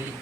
Adi.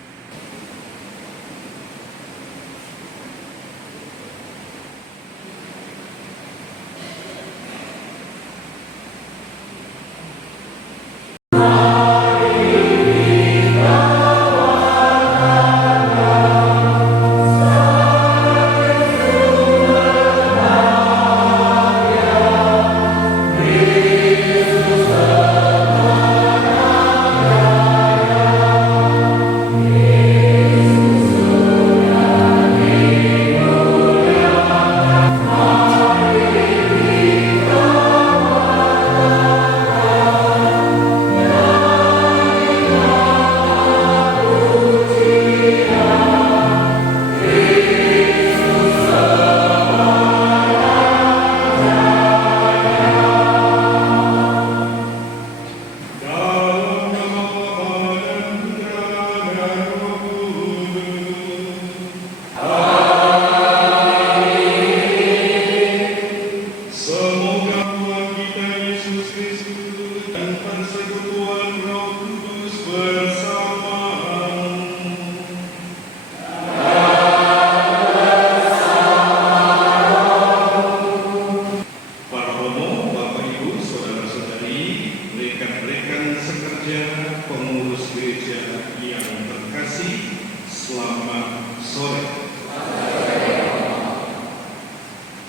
Pengurus gereja yang terkasih, selamat sore.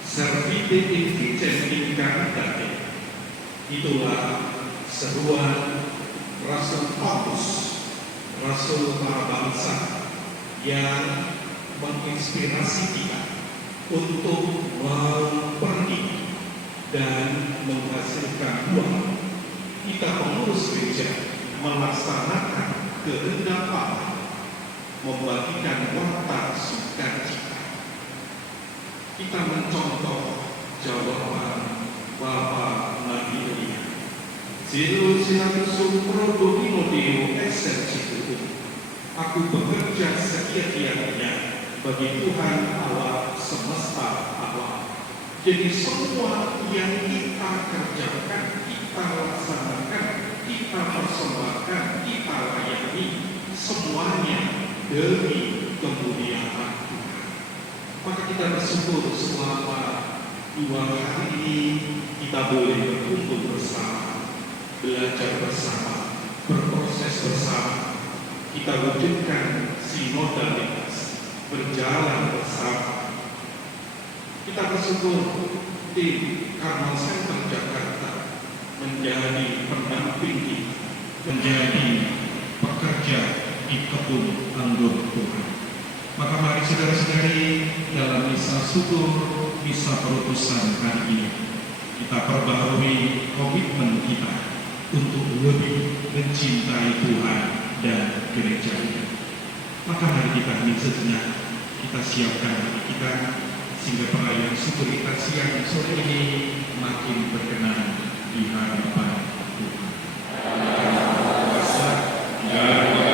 Servite Inficenti Caritate, itulah seruan Rasul Paulus, Rasul para bangsa, yang menginspirasi kita untuk pergi dan menghasilkan uang. Kita pengurus gereja melaksanakan kehendak Allah, membagikan warta sukacita. Kita mencontoh jawaban Bapa Nabi Elia. Silatusum pro Timoteo exercitum. Aku bekerja setia-tianya bagi Tuhan Allah semesta alam. Jadi semua yang kita kerjakan, kita laksanakan, kita persembahkan, kita layani, semuanya demi kemuliaan Tuhan. Maka kita bersyukur selama 2 hari ini kita boleh berkumpul bersama, belajar bersama, berproses bersama. Kita wujudkan sinodalitas, berjalan bersama. Kita bersyukur tim Karmel Center Jakarta menjadi pendamping kita, menjadi pekerja di kebun anggur Tuhan. Maka mari saudara-saudari, dalam misa syukur, misa perutusan hari ini, kita perbaharui komitmen kita untuk lebih mencintai Tuhan dan gereja ini. Maka mari kita hening sejenak, kita siapkan diri kita, sehingga perayaan syukur kita siang sore ini makin berkenan di hadapan Tuhan. Hallelujah.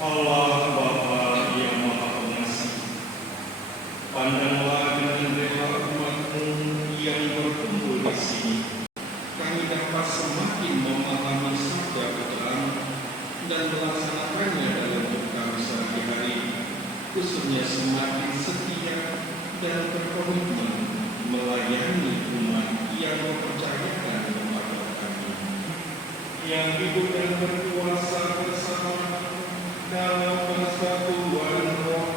Allah Bapa yang Maha Pengasih, pandanglah dengan rela umat-Mu yang berkumpul di sini. Kami dapat semakin memahami sabda Tuhan dan melaksanakannya dalam hidup kami sehari-hari, khususnya semakin setia dan berkomitmen melayani umat yang mempercayakan kepada kami, yang hidup dan berkuasa bersama dalam persatuan Roh,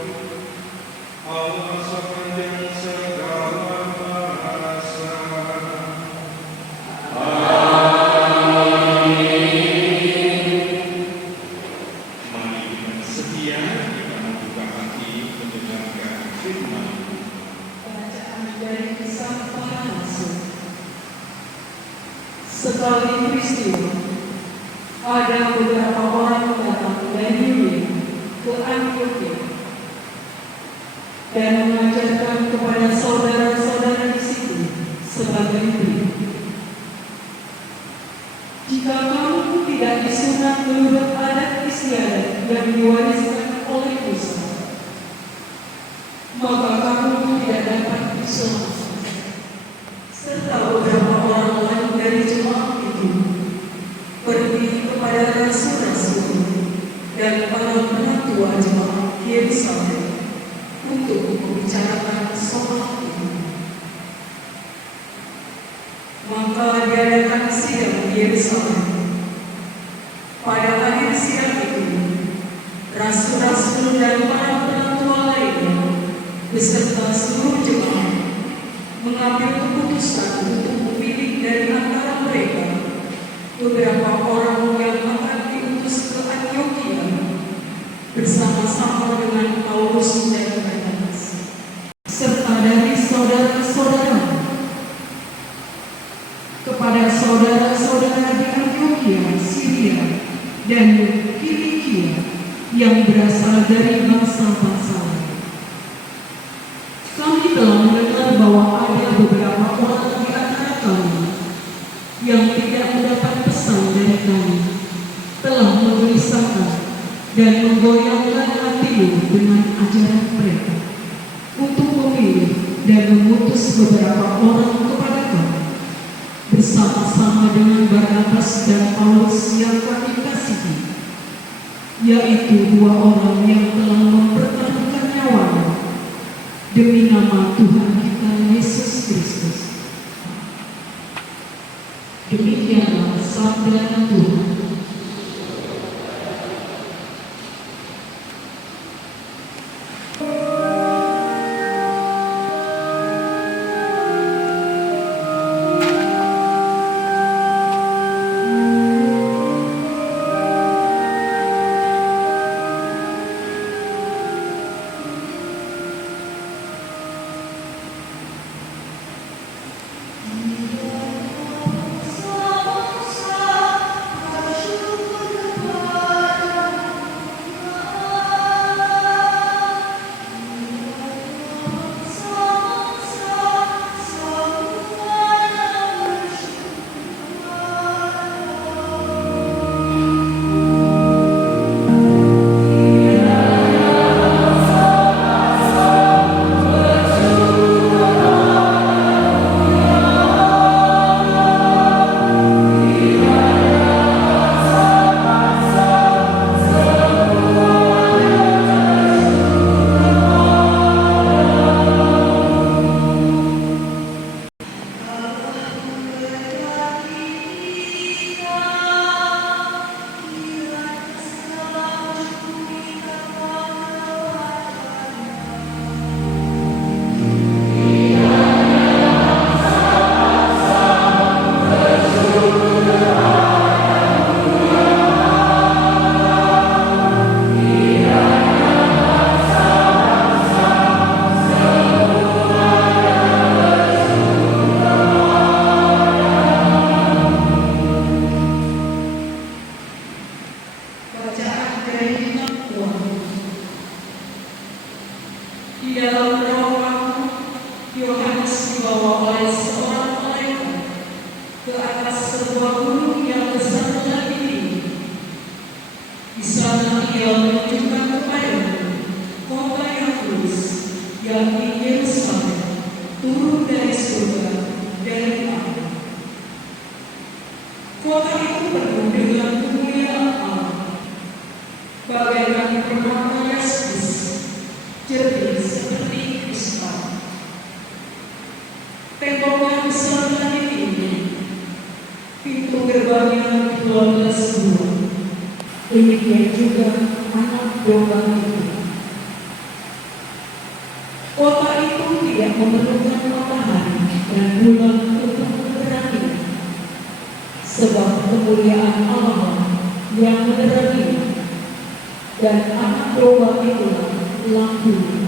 Allah sepanjang segala masa. Mari dengan setia kita membuka hati mendengarkan firman. Bacaan dari Kisah Para Rasul. Sekali peristiwa, ada beberapa orang datang dari Yudea ke Antiokhia dan mengajarkan kepada saudara-saudara di situ sebagai berikut: jika kamu tidak disunat menurut adat istiadat yang diwariskan oleh Musa, maka kamu tidak dapat diselamatkan. Serta beberapa orang lain dari jemaat itu pergi kepada rasul-rasul dan para penatua jemaat Yerusalem untuk membicarakan soal itu. Maka diadakan sidang di Yerusalem. Pada akhir sidang itu, rasul-rasul dan para penatua lainnya beserta seluruh jemaat mengambil keputusan untuk memilih dari antara mereka beberapa orang yang akan diutus ke Antiokhia bersama-sama dengan Paulus dan Barnabas, serta dari saudara-saudara. Kepada saudara-saudara di Antiokhia, Syria, dan Kilikia yang berasal dari bangsa-bangsa lain, kami telah mendengar bahwa ada beberapa orang di antara kami yang tidak mendapat pesan dari kami, telah menggelisahkan dan menggoyangkan hatimu dengan ajaran mereka untuk memilih dan mengutus beberapa orang kepada kami, bersama-sama dengan Barnabas dan Paulus yang kami kasihi, yaitu dua orang yang telah mempertaruhkan nyawanya demi nama Tuhan kita Yesus Kristus. Demikianlah sabda Tuhan. Israel sana ia menunjukkan kepadamu kota yang kudus, yakni Yerusalem, turun dari surga dari Allah. Kota itu penuh dengan kemuliaan Allah, bagaikan permata yaspis, jernih seperti kristal. Temboknya selatan tinggi, pintu gerbangnya 12 buah. Demikian juga anak domba itu. Kota itu tidak memerlukan matahari dan bulan untuk meneranginya, sebab kemuliaan Allah yang meneranginya, dan anak domba itulah lampunya.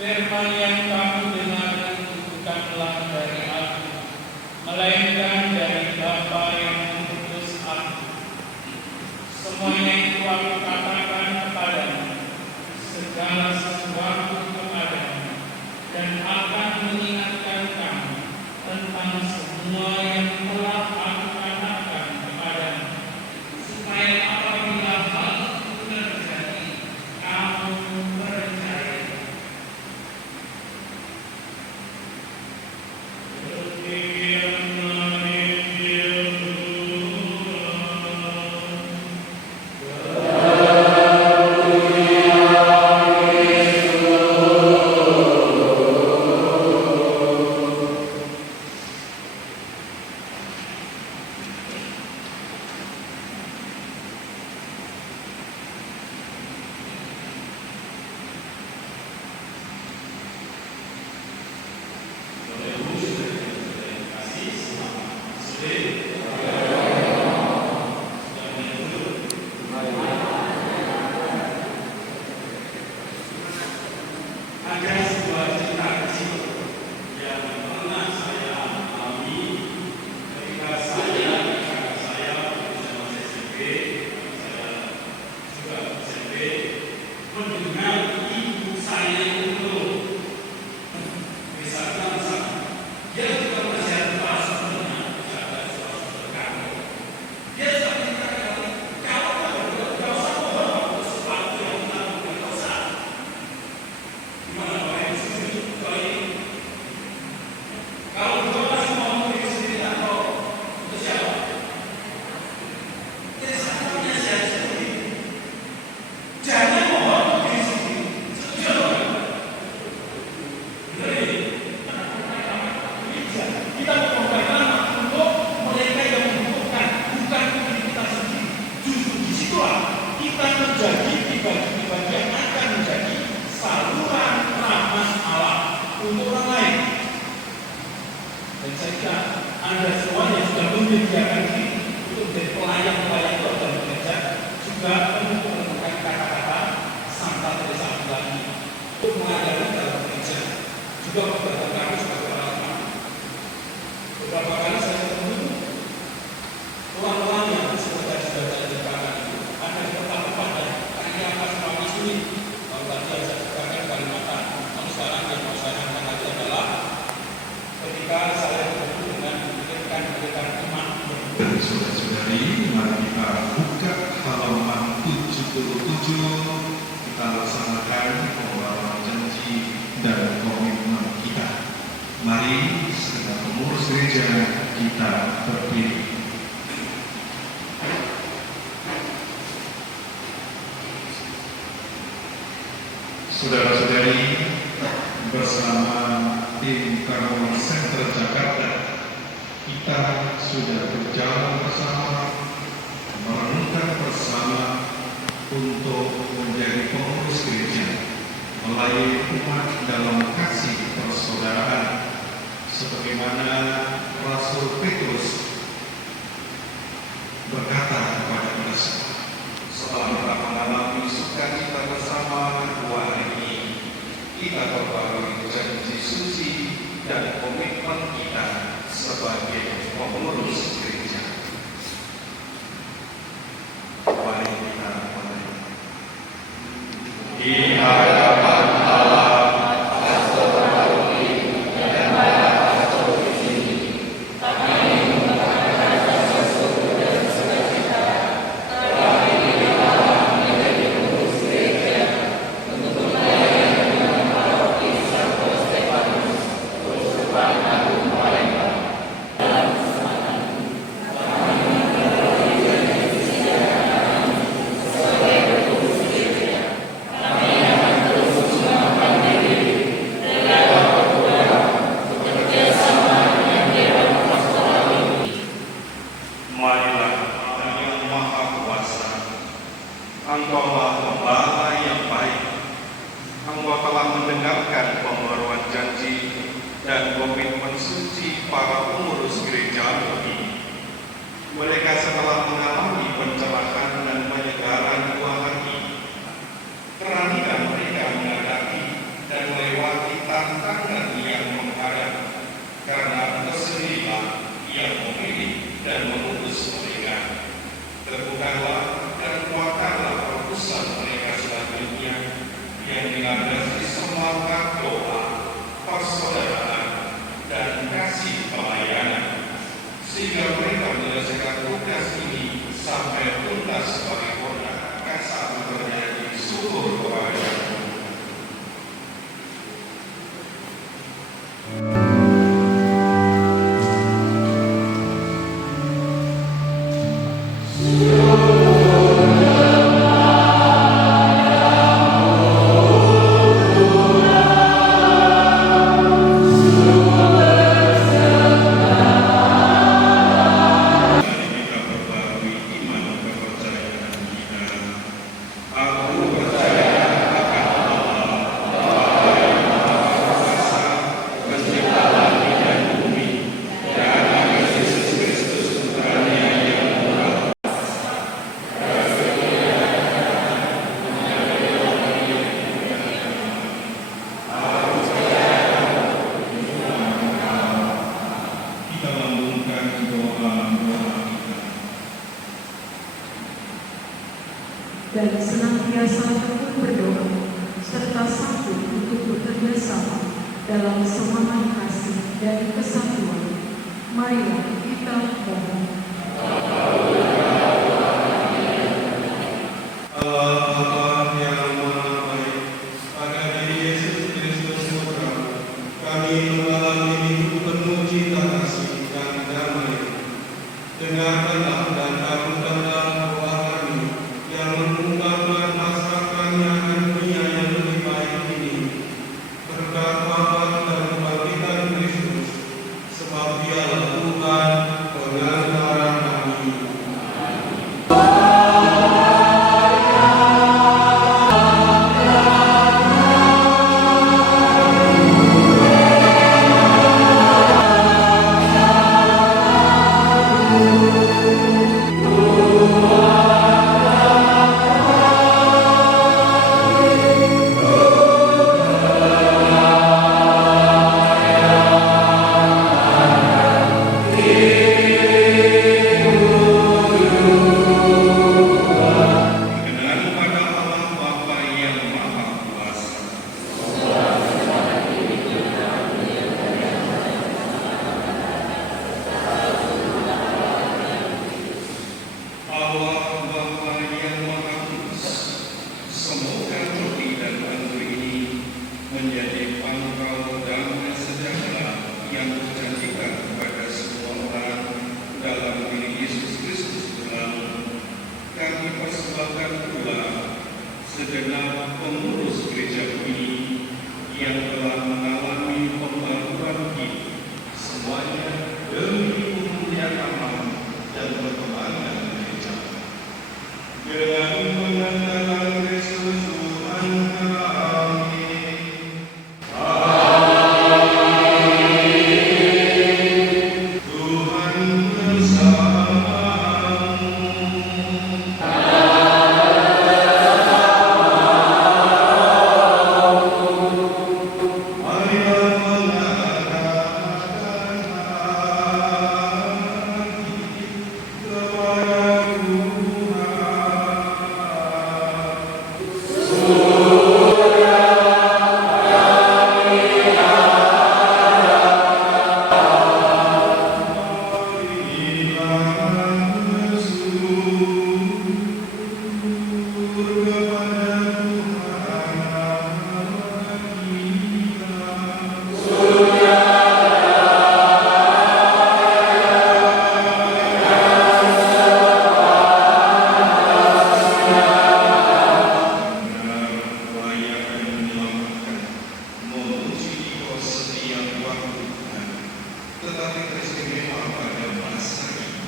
Firman yang kamu dengar itu bukanlah dari aku, melainkan dari Bapa yang mengutus aku. Semuanya itu aku katakan kepadamu, segala sesuatu kepadamu, dan akan mengingatkan kamu tentang semua yang telah aku katakan kepadamu, supaya apabila hal itu terjadi, kamu percaya. kita buka halaman 77, kita laksanakan pembaruan janji dan komitmen kita. Mari segenap pengurus gereja kita berdiri. Saudara-saudari, bersama tim Karawang Center Jakarta, kita sudah berjalan bersama, merenungkan bersama untuk menjadi pengurus gereja, melayani umat dalam kasih persaudaraan, sebagaimana Rasul Petrus berkata kepada kita semua, setelah kita mengalami sukacita bersama 2 hari ini, kita berbarui janji suci dan komitmen kita sebagai pengurus gereja. Mari kita mulai. Di hadapan Allah, Engkaulah Gembala yang baik. Engkau telah mendengarkan pembaruan janji dan komitmen suci para pengurus gereja ini. Mereka setelah mengalami pencerahan dan penyegaran 2 hari, keranikan mereka menghadapi dan melewati tantangan yang menghadap, karena Engkau sendirilah yang memilih dan mengutus mereka. Terbukalah dan kuatkanlah perusahaan mereka selanjutnya yang dilandasi semangat doa, persaudaraan, dan kasih pelayanan, sehingga mereka menyelesaikan tugas ini sampai tuntas paripurna. Kasa terjadi syukur kepada Tuhan. Dan senantiasa tekun berdoa serta satu untuk bekerja sama dalam semangat kasih dan kesatuan. Marilah kita mohon. Allah yang Maha Baik, pada diri Yesus Kristus Putra, kami mengalami hidup penuh cinta kasih dan damai. Dengarkanlah dan kabulkanlah doa kami yang mengungkapkan masakannya dunia yang lebih baik ini, berkat wafat dan kebangkitan Kristus, sebab Dialah Tuhan pengantara kami. Kita setiap waktu Tuhan, tetapi teristimewa pada masa ini.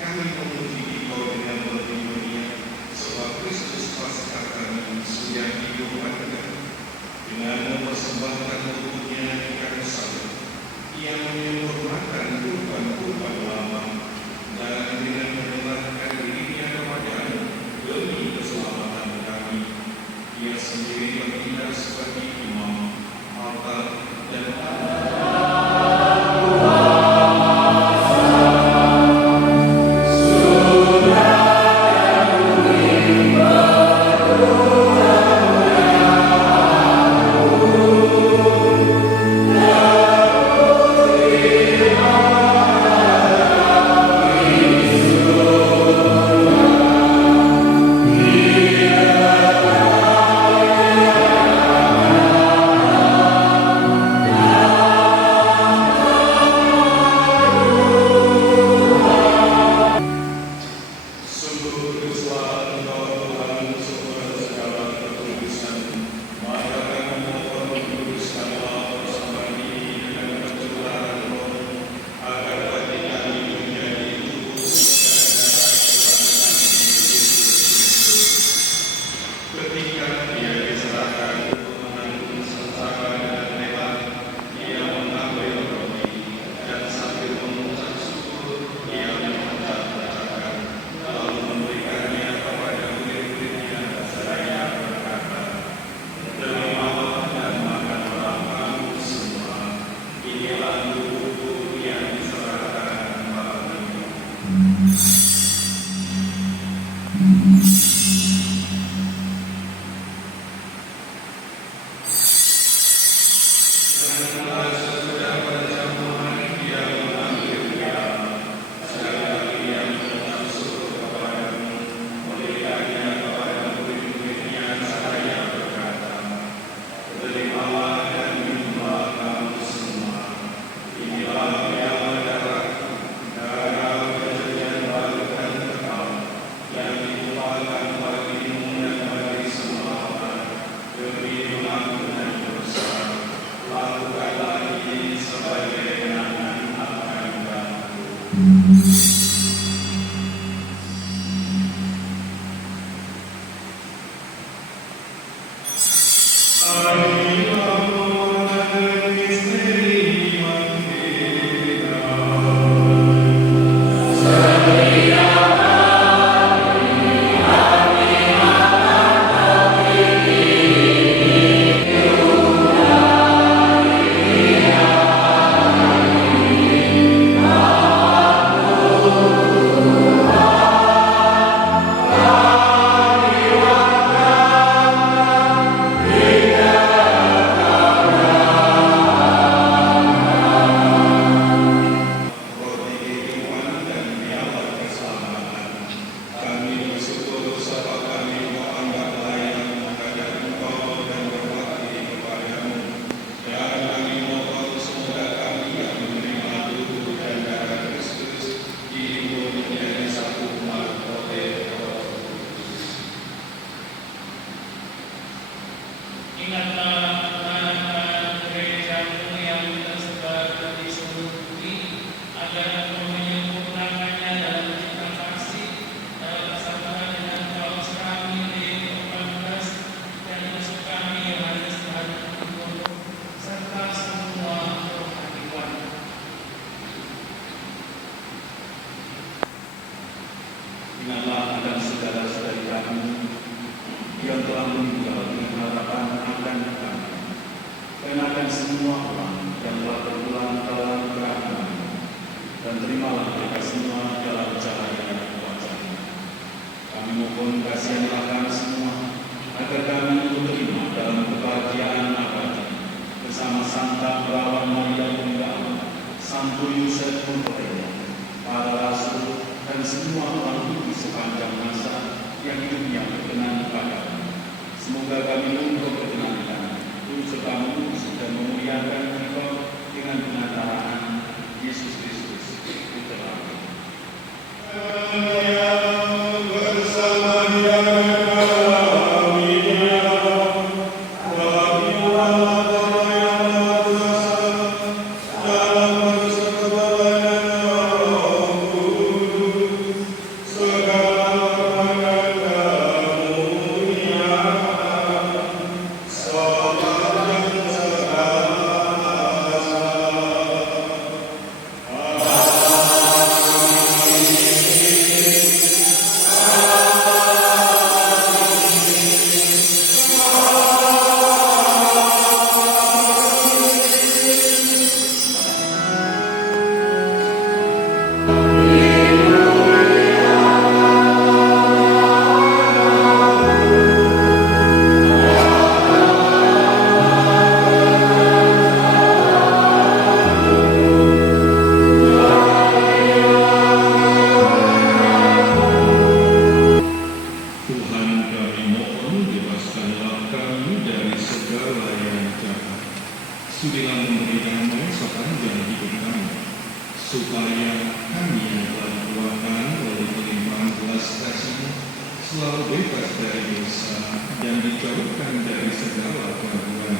Kami memuji Engkau dengan bernyanyi, sebab Kristus Paskah kami sudah dihidupkan. Dengan mempersembahkan tubuhnya di kayu salib, Ia menyempurnakan kurban-kurban lama, dan dengan menyerahkan dirinya kepadamu demi keselamatan kami, Ia sendiri bertindak sebagai imam, altar, dan Bersama Sudilah memberi damai sepanjang hidup kami, supaya kami yang telah dikuatkan oleh kelimpahan belas kasih selalu bebas dari dosa dan dijauhkan dari segala keraguan,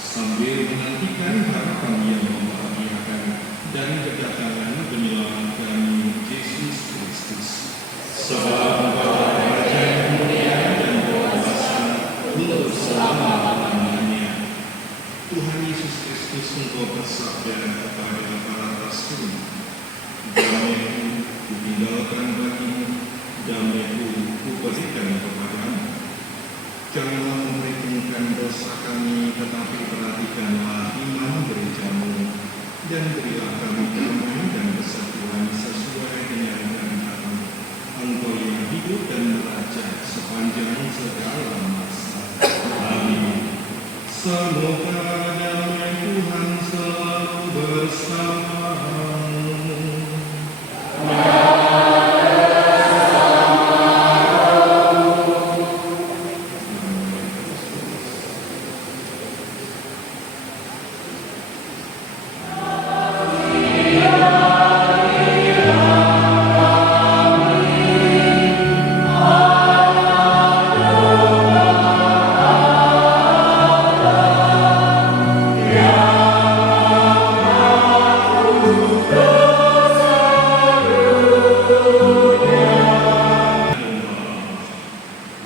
sambil menantikan harapan yang membahagiakan dan kedatangan penyelamat kami, Yesus Kristus. Sebab Engkau Raja yang mulia dan berkuasa untuk selama-lamanya. Tuhan Yesus Kristus, Engkau bersabda kepada para rasul, damai-Ku kutinggalkan bagimu, damai-Ku kuberikan kepadamu. Janganlah memperhitungkan dosa kami, tetapi perhatikanlah iman gerejamu, dan berilah kami damai dan persatuan sesuai dengan kehendakmu. Engkau yang hidup dan beraja sepanjang segala masa. Amin. Semoga damai Tuhan selalu bersamamu.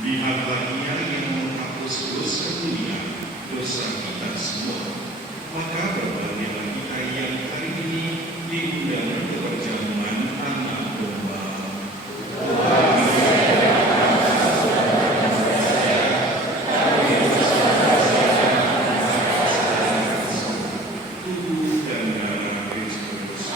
Lihatlah Dia yang menghapus dosa dunia, dosa kita semua. Maka berbangkitlah kita yang hari ini diundang ke perjamuan anak domba. Tubuh dan darah Kristus.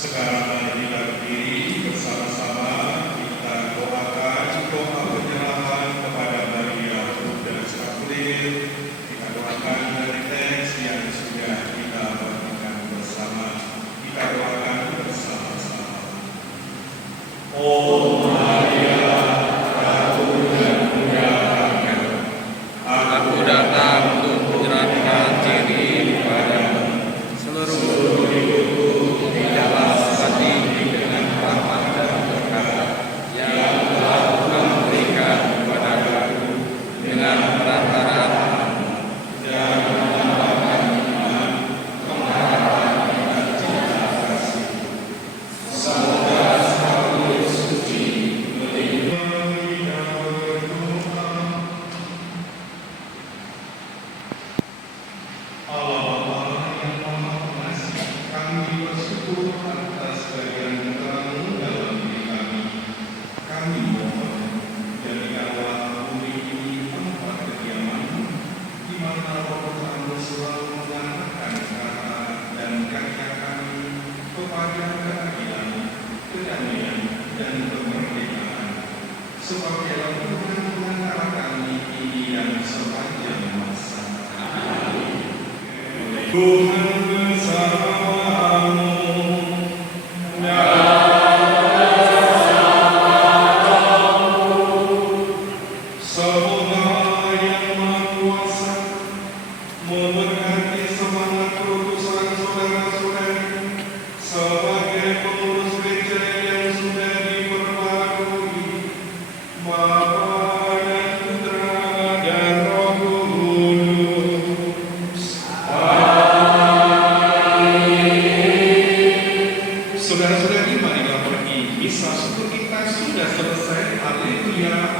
Sekarang mari kita berdiri bersama-sama, kita doakan doa penyerahan kepada Maria Bunda Skapulil. Kita doakan dari teks yang sudah kita bagikan bersama. Kita doakan bersama-sama. Oh Maria, Ratu dan Bunda kami, aku datang untuk menyerahkan diri kepadamu. Seluruh hidupku di dalam hati dengan rahmat dan berkat yang telah Tuhan berikan kepadaku dengan perantaraan dan menambahkan iman, pengharapan dan cinta kasih. Semoga selalu suci melindungi dan berdoa. Allah yang Maha Pengasih, kami bersyukur atas bagian Kamu dalam diri kami. Kami mohon, jadikanlah bumi ini tempat kediaman-Mu, di mana Roh Tuhan selalu mengarahkan kata dan karya kami kepada keadilan, kedamaian, dan kemerdekaan. Sebab dalam Tuhan mengangkat kami ini dan sepanjang masa. Amin. Tuhan bersamamu. Semoga Yang Maha Kuasa memberkati semangat perutusan saudara-saudari sebagai pengurus gereja yang sudah diperbarui, Bapa dan Putra dan Roh Kudus. Saudara-saudari, marilah pergi. Misa syukur kita sudah selesai. Haleluya.